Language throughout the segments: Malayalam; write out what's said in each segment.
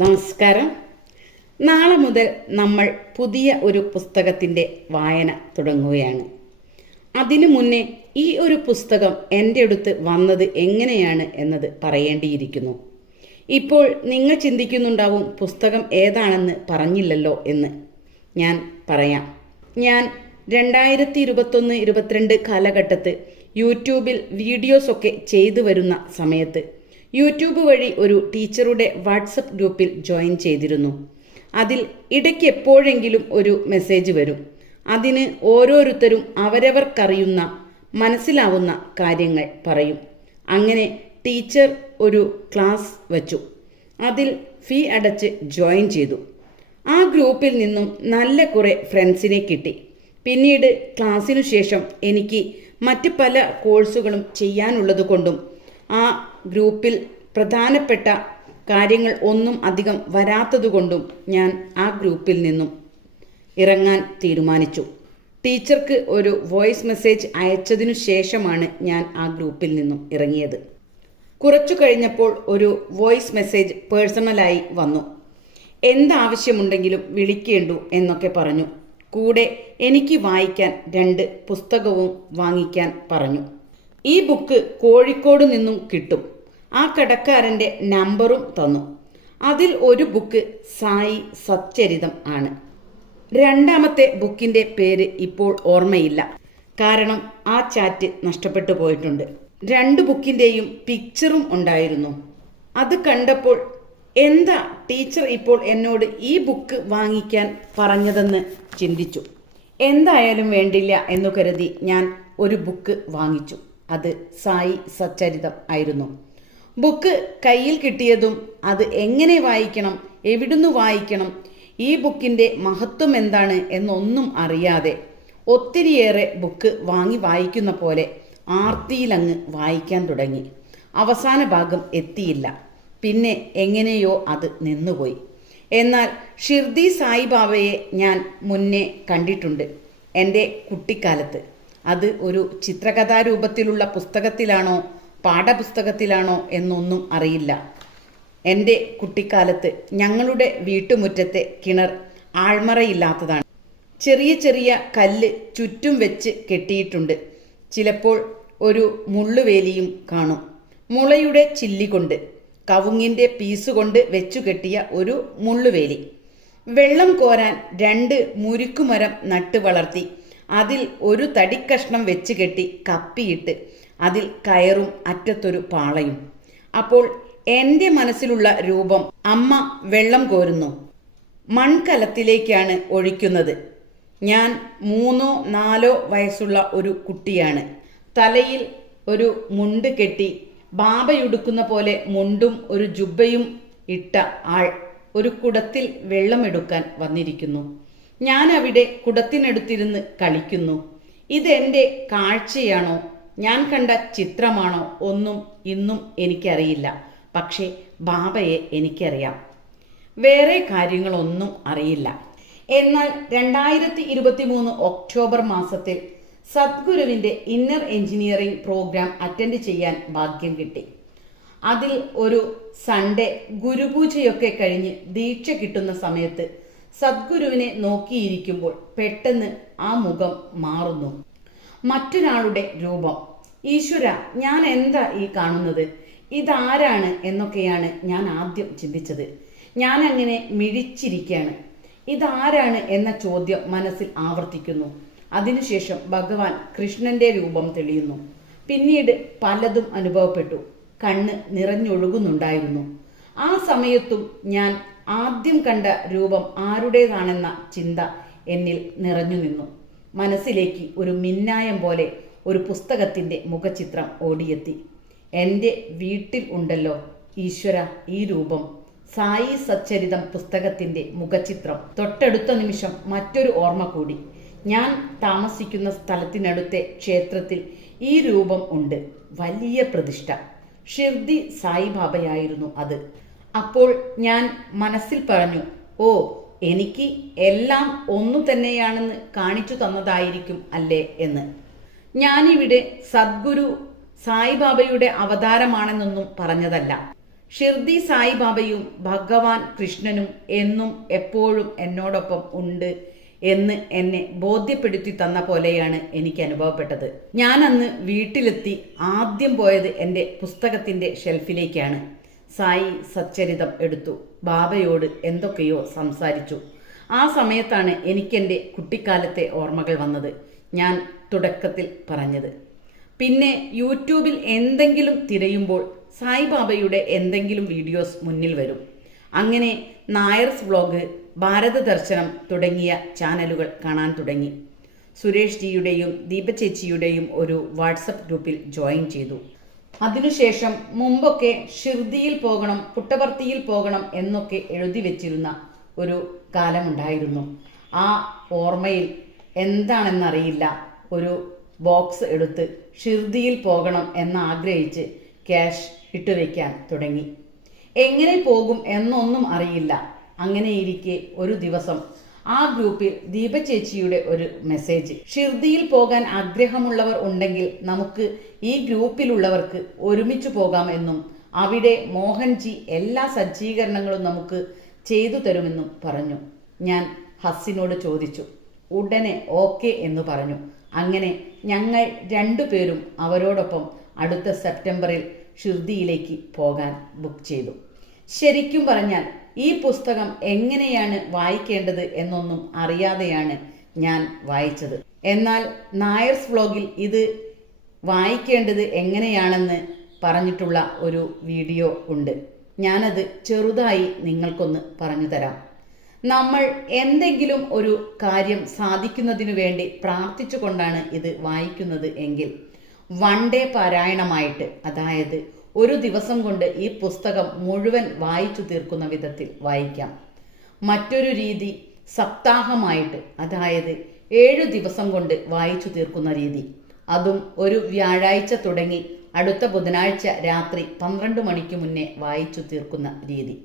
നമസ്കാരം. നാളെ മുതൽ നമ്മൾ പുതിയ ഒരു പുസ്തകത്തിന്റെ വായന തുടങ്ങുകയാണ്. അതിനു മുന്നേ ഈ ഒരു പുസ്തകം എന്റെ അടുത്ത് വന്നത് എങ്ങനെയാണ് എന്നത് പറയേണ്ടിയിരിക്കുന്നു. ഇപ്പോൾ നിങ്ങൾ ചിന്തിക്കുന്നുണ്ടാവും പുസ്തകം ഏതാണെന്ന് പറഞ്ഞില്ലല്ലോ എന്ന് ഞാൻ പറയാം. ഞാൻ രണ്ടായിരത്തി ഇരുപത്തൊന്ന് ഇരുപത്തിരണ്ട് കാലഘട്ടത്ത് യൂട്യൂബിൽ വീഡിയോസൊക്കെ ചെയ്തു വരുന്ന സമയത്ത് യൂട്യൂബ് വഴി ഒരു ടീച്ചറുടെ വാട്സപ്പ് ഗ്രൂപ്പിൽ ജോയിൻ ചെയ്തിരുന്നു. അതിൽ ഇടയ്ക്ക് എപ്പോഴെങ്കിലും ഒരു മെസ്സേജ് വരും. അതിന് ഓരോരുത്തരും അവരവർക്കറിയുന്ന മനസ്സിലാവുന്ന കാര്യങ്ങൾ പറയും. അങ്ങനെ ടീച്ചർ ഒരു ക്ലാസ് വച്ചു. അതിൽ ഫീ അടച്ച് ജോയിൻ ചെയ്തു. ആ ഗ്രൂപ്പിൽ നിന്നും നല്ല കുറേ ഫ്രണ്ട്സിനെ കിട്ടി. പിന്നീട് ക്ലാസ്സിനു ശേഷം എനിക്ക് മറ്റ് പല കോഴ്സുകളും ചെയ്യാനുള്ളത് കൊണ്ടും ആ ഗ്രൂപ്പിൽ പ്രധാനപ്പെട്ട കാര്യങ്ങൾ ഒന്നും അധികം വരാത്തതുകൊണ്ടും ഞാൻ ആ ഗ്രൂപ്പിൽ നിന്നും ഇറങ്ങാൻ തീരുമാനിച്ചു. ടീച്ചർക്ക് ഒരു വോയിസ് മെസ്സേജ് അയച്ചതിനു ശേഷമാണ് ഞാൻ ആ ഗ്രൂപ്പിൽ നിന്നും ഇറങ്ങിയത്. കുറച്ചു കഴിഞ്ഞപ്പോൾ ഒരു വോയിസ് മെസ്സേജ് പേഴ്സണലായി വന്നു. എന്താവശ്യമുണ്ടെങ്കിലും വിളിക്കേണ്ടു എന്നൊക്കെ പറഞ്ഞു. കൂടെ എനിക്ക് വായിക്കാൻ രണ്ട് പുസ്തകവും വാങ്ങിക്കാൻ പറഞ്ഞു. ഈ ബുക്ക് കോഴിക്കോട് നിന്നും കിട്ടും. ആ കടക്കാരന്റെ നമ്പറും തന്നു. അതിൽ ഒരു ബുക്ക് സായി സച്ചരിതം ആണ്. രണ്ടാമത്തെ ബുക്കിന്റെ പേര് ഇപ്പോൾ ഓർമ്മയില്ല. കാരണം ആ ചാറ്റ് നഷ്ടപ്പെട്ടു പോയിട്ടുണ്ട്. രണ്ട് ബുക്കിന്റെയും പിക്ചറും ഉണ്ടായിരുന്നു. അത് കണ്ടപ്പോൾ എന്താ ടീച്ചർ ഇപ്പോൾ എന്നോട് ഈ ബുക്ക് വാങ്ങിക്കാൻ പറഞ്ഞതെന്ന് ചിന്തിച്ചു. എന്തായാലും വേണ്ടില്ല എന്നു കരുതി ഞാൻ ഒരു ബുക്ക് വാങ്ങിച്ചു. അത് സായി സച്ചരിതം ആയിരുന്നു. ബുക്ക് കയ്യിൽ കിട്ടിയതും അത് എങ്ങനെ വായിക്കണം എവിടുന്ന് വായിക്കണം ഈ ബുക്കിന്റെ മഹത്വം എന്താണ് എന്നൊന്നും അറിയാതെ ഒത്തിരിയേറെ ബുക്ക് വാങ്ങി വായിക്കുന്ന പോലെ ആർത്തിയിലങ്ങ് വായിക്കാൻ തുടങ്ങി. അവസാന ഭാഗം എത്തിയില്ല. പിന്നെ എങ്ങനെയോ അത് നിന്നുപോയി. എന്നാൽ ഷിർദി സായിബാബയെ ഞാൻ മുന്നേ കണ്ടിട്ടുണ്ട്. എന്റെ കുട്ടിക്കാലത്ത്. അത് ഒരു ചിത്രകഥാരൂപത്തിലുള്ള പുസ്തകത്തിലാണോ പാഠപുസ്തകത്തിലാണോ എന്നൊന്നും അറിയില്ല. എന്റെ കുട്ടിക്കാലത്ത് ഞങ്ങളുടെ വീട്ടുമുറ്റത്തെ കിണർ ആൾമറയില്ലാത്തതാണ്. ചെറിയ ചെറിയ കല്ല് ചുറ്റും വെച്ച് കെട്ടിയിട്ടുണ്ട്. ചിലപ്പോൾ ഒരു മുള്ളുവേലിയും കാണും. മുളയുടെ ചില്ലി കൊണ്ട് കവുങ്ങിന്റെ പീസ് കൊണ്ട് വെച്ചു കെട്ടിയ ഒരു മുള്ളുവേലി. വെള്ളം കോരാൻ രണ്ട് മുരുക്കുമരം നട്ടു വളർത്തി. അതിൽ ഒരു തടിക്കഷ്ണം വെച്ച് കെട്ടി കപ്പിയിട്ട് അതിൽ കയറും അറ്റത്തൊരു പാളയും. അപ്പോൾ എന്റെ മനസ്സിലുള്ള രൂപം അമ്മ വെള്ളം കോരുന്നു. മൺകലത്തിലേക്കാണ് ഒഴിക്കുന്നത്. ഞാൻ മൂന്നോ നാലോ വയസ്സുള്ള ഒരു കുട്ടിയാണ്. തലയിൽ ഒരു മുണ്ട് കെട്ടി ബാബയുടുക്കുന്ന പോലെ മുണ്ടും ഒരു ജുബയും ഇട്ട ആൾ ഒരു കുടത്തിൽ വെള്ളമെടുക്കാൻ വന്നിരിക്കുന്നു. ഞാൻ അവിടെ കുടത്തിനടുത്തിരുന്ന് കളിക്കുന്നു. ഇതെന്റെ കാഴ്ചയാണോ? ഞാൻ കണ്ട ചിത്രമാണോ? ഒന്നും ഇന്നും എനിക്കറിയില്ല. പക്ഷേ ബാബയെ എനിക്കറിയാം. വേറെ കാര്യങ്ങളൊന്നും അറിയില്ല. എന്നാൽ രണ്ടായിരത്തി ഇരുപത്തി മൂന്ന് ഒക്ടോബർ മാസത്തിൽ സദ്ഗുരുവിന്റെ ഇന്നർ എഞ്ചിനീയറിംഗ് പ്രോഗ്രാം അറ്റൻഡ് ചെയ്യാൻ ഭാഗ്യം കിട്ടി. അതിൽ ഒരു സൺഡേ ഗുരുപൂജയൊക്കെ കഴിഞ്ഞ് ദീക്ഷ കിട്ടുന്ന സമയത്ത് സദ്ഗുരുവിനെ നോക്കിയിരിക്കുമ്പോൾ പെട്ടെന്ന് ആ മുഖം മാറുന്നു. മറ്റൊരാളുടെ രൂപം. ഈശ്വര ഞാൻ എന്താ ഈ കാണുന്നത്? ഇതാരാണ് എന്നൊക്കെയാണ് ഞാൻ ആദ്യം ചിന്തിച്ചത്. ഞാൻ അങ്ങനെ മിഴിച്ചിരിക്കുകയാണ് ഇതാരാണ് എന്ന ചോദ്യം മനസ്സിൽ ആവർത്തിക്കുന്നു. അതിനുശേഷം ഭഗവാൻ കൃഷ്ണന്റെ രൂപം തെളിയുന്നു. പിന്നീട് പലതും അനുഭവപ്പെട്ടു. കണ്ണ് നിറഞ്ഞൊഴുകുന്നുണ്ടായിരുന്നു. ആ സമയത്തും ഞാൻ ആദ്യം കണ്ട രൂപം ആരുടേതാണെന്ന ചിന്ത എന്നിൽ നിറഞ്ഞു നിന്നു. മനസ്സിലേക്ക് ഒരു മിന്നായം പോലെ ഒരു പുസ്തകത്തിന്റെ മുഖചിത്രം ഓടിയെത്തി. എന്റെ വീട്ടിൽ ഉണ്ടല്ലോ ഈശ്വര ഈ രൂപം. സായി സച്ചരിതം പുസ്തകത്തിന്റെ മുഖചിത്രം. തൊട്ടടുത്ത നിമിഷം മറ്റൊരു ഓർമ്മ കൂടി. ഞാൻ താമസിക്കുന്ന സ്ഥലത്തിനടുത്തെ ക്ഷേത്രത്തിൽ ഈ രൂപം ഉണ്ട്. വലിയ പ്രതിഷ്ഠ. ഷിർദി സായിബാബയായിരുന്നു അത്. അപ്പോൾ ഞാൻ മനസ്സിൽ പറഞ്ഞു ഓ എനിക്ക് എല്ലാം ഒന്നു തന്നെയാണെന്ന് കാണിച്ചു തന്നതായിരിക്കും അല്ലേ? എന്ന്. ഞാനിവിടെ സദ്ഗുരു സായിബാബയുടെ അവതാരമാണെന്നൊന്നും പറഞ്ഞതല്ല. ഷിർദി സായിബാബയും ഭഗവാൻ കൃഷ്ണനും എന്നും എപ്പോഴും എന്നോടൊപ്പം ഉണ്ട് എന്ന് എന്നെ ബോധ്യപ്പെടുത്തി തന്ന പോലെയാണ് എനിക്ക് അനുഭവപ്പെട്ടത്. ഞാൻ അന്ന് വീട്ടിലെത്തി ആദ്യം പോയത് എന്റെ പുസ്തകത്തിന്റെ ഷെൽഫിലേക്കാണ്. സായി സച്ചരിതം എടുത്തു. ബാബയോട് എന്തൊക്കെയോ സംസാരിച്ചു. ആ സമയത്താണ് എനിക്കെന്റെ കുട്ടിക്കാലത്തെ ഓർമ്മകൾ വന്നത്. ഞാൻ തുടക്കത്തിൽ പറഞ്ഞത്. പിന്നെ യൂട്യൂബിൽ എന്തെങ്കിലും തിരയുമ്പോൾ സായിബാബയുടെ എന്തെങ്കിലും വീഡിയോസ് മുന്നിൽ വരും. അങ്ങനെ നായർസ് വ്ളോഗ് ഭാരത ദർശനം തുടങ്ങിയ ചാനലുകൾ കാണാൻ തുടങ്ങി. സുരേഷ് ജിയുടെയും ദീപചേച്ചിയുടെയും ഒരു വാട്സപ്പ് ഗ്രൂപ്പിൽ ജോയിൻ ചെയ്തു. അതിനുശേഷം മുമ്പൊക്കെ ഷിർദിയിൽ പോകണം പുട്ടപർത്തിയിൽ പോകണം എന്നൊക്കെ എഴുതി വെച്ചിരുന്ന ഒരു കാലമുണ്ടായിരുന്നു. ആ ഓർമ്മയിൽ എന്താണെന്നറിയില്ല. ഒരു ബോക്സ് എടുത്ത് ഷിർദിയിൽ പോകണം എന്നാഗ്രഹിച്ച് ക്യാഷ് ഇട്ടുവെക്കാൻ തുടങ്ങി. എങ്ങനെ പോകും എന്നൊന്നും അറിയില്ല. അങ്ങനെയിരിക്കെ ഒരു ദിവസം ആ ഗ്രൂപ്പിൽ ദീപചേച്ചിയുടെ ഒരു മെസ്സേജ് ഷിർദിയിൽ പോകാൻ ആഗ്രഹമുള്ളവർ ഉണ്ടെങ്കിൽ നമുക്ക് ഈ ഗ്രൂപ്പിലുള്ളവർക്ക് ഒരുമിച്ച് പോകാമെന്നും അവിടെ മോഹൻജി എല്ലാ സജ്ജീകരണങ്ങളും നമുക്ക് ചെയ്തു തരുമെന്നും പറഞ്ഞു. ഞാൻ ഹസ്സിനോട് ചോദിച്ചു. ഉടനെ ഓക്കെ എന്ന് പറഞ്ഞു. അങ്ങനെ ഞങ്ങൾ രണ്ടുപേരും അവരോടൊപ്പം അടുത്ത സെപ്റ്റംബറിൽ ഷിർദിയിലേക്ക് പോകാൻ ബുക്ക് ചെയ്തു. ശരിക്കും പറഞ്ഞാൽ ഈ പുസ്തകം എങ്ങനെയാണ് വായിക്കേണ്ടത് എന്നൊന്നും അറിയാതെയാണ് ഞാൻ വായിച്ചത്. എന്നാൽ നായർസ് വ്ലോഗിൽ ഇത് വായിക്കേണ്ടത് എങ്ങനെയാണെന്ന് പറഞ്ഞിട്ടുള്ള ഒരു വീഡിയോ ഉണ്ട്. ഞാനത് ചെറുതായി നിങ്ങൾക്കൊന്ന് പറഞ്ഞു തരാം. നമ്മൾ എന്തെങ്കിലും ഒരു കാര്യം സാധിക്കുന്നതിനു വേണ്ടി പ്രാർത്ഥിച്ചുകൊണ്ടാണ് ഇത് വായിക്കുന്നത് എങ്കിൽ വൺ ഡേ പാരായണമായിട്ട് അതായത് ഒരു ദിവസം കൊണ്ട് ഈ പുസ്തകം മുഴുവൻ വായിച്ചു തീർക്കുന്ന വിധത്തിൽ വായിക്കാം. മറ്റൊരു രീതി സപ്താഹമായിട്ട് അതായത് ഏഴു ദിവസം കൊണ്ട് വായിച്ചു തീർക്കുന്ന രീതി. അതും ഒരു വ്യാഴാഴ്ച തുടങ്ങി അടുത്ത ബുധനാഴ്ച രാത്രി പന്ത്രണ്ട് മണിക്ക് മുന്നേ വായിച്ചു തീർക്കുന്ന രീതി.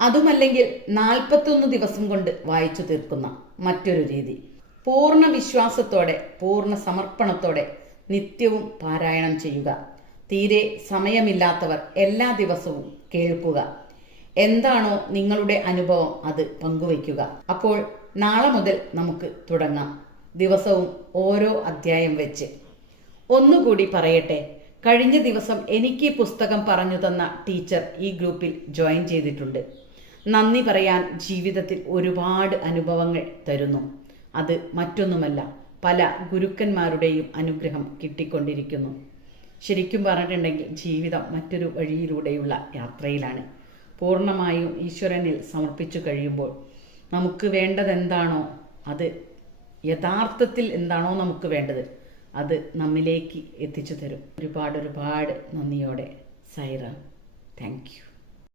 അതുമല്ലെങ്കിൽ നാൽപ്പത്തൊന്ന് ദിവസം കൊണ്ട് വായിച്ചു തീർക്കുന്ന മറ്റൊരു രീതി. പൂർണ വിശ്വാസത്തോടെ പൂർണ സമർപ്പണത്തോടെ നിത്യവും പാരായണം ചെയ്യുക. തീരെ സമയമില്ലാത്തവർ എല്ലാ ദിവസവും കേൾക്കുക. എന്താണോ നിങ്ങളുടെ അനുഭവം അത് പങ്കുവയ്ക്കുക. അപ്പോൾ നാളെ മുതൽ നമുക്ക് തുടങ്ങാം. ദിവസവും ഓരോ അധ്യായം വെച്ച്. ഒന്നുകൂടി പറയട്ടെ. കഴിഞ്ഞ ദിവസം എനിക്ക് പുസ്തകം പറഞ്ഞു തന്ന ടീച്ചർ ഈ ഗ്രൂപ്പിൽ ജോയിൻ ചെയ്തിട്ടുണ്ട്. നന്ദി പറയാൻ ജീവിതത്തിൽ ഒരുപാട് അനുഭവങ്ങൾ തരുന്നു. അത് മറ്റൊന്നുമല്ല പല ഗുരുക്കന്മാരുടെയും അനുഗ്രഹം കിട്ടിക്കൊണ്ടിരിക്കുന്നു. ശരിക്കും പറഞ്ഞിട്ടുണ്ടെങ്കിൽ ജീവിതം മറ്റൊരു വഴിയിലൂടെയുള്ള യാത്രയിലാണ്. പൂർണമായും ഈശ്വരനിൽ സമർപ്പിച്ചു കഴിയുമ്പോൾ നമുക്ക് വേണ്ടത് എന്താണോ അത് യഥാർത്ഥത്തിൽ എന്താണോ നമുക്ക് വേണ്ടത് അത് നമ്മിലേക്ക് എത്തിച്ചു തരും. ഒരുപാട് ഒരുപാട് നന്ദിയോടെ സൈറ. Thank you.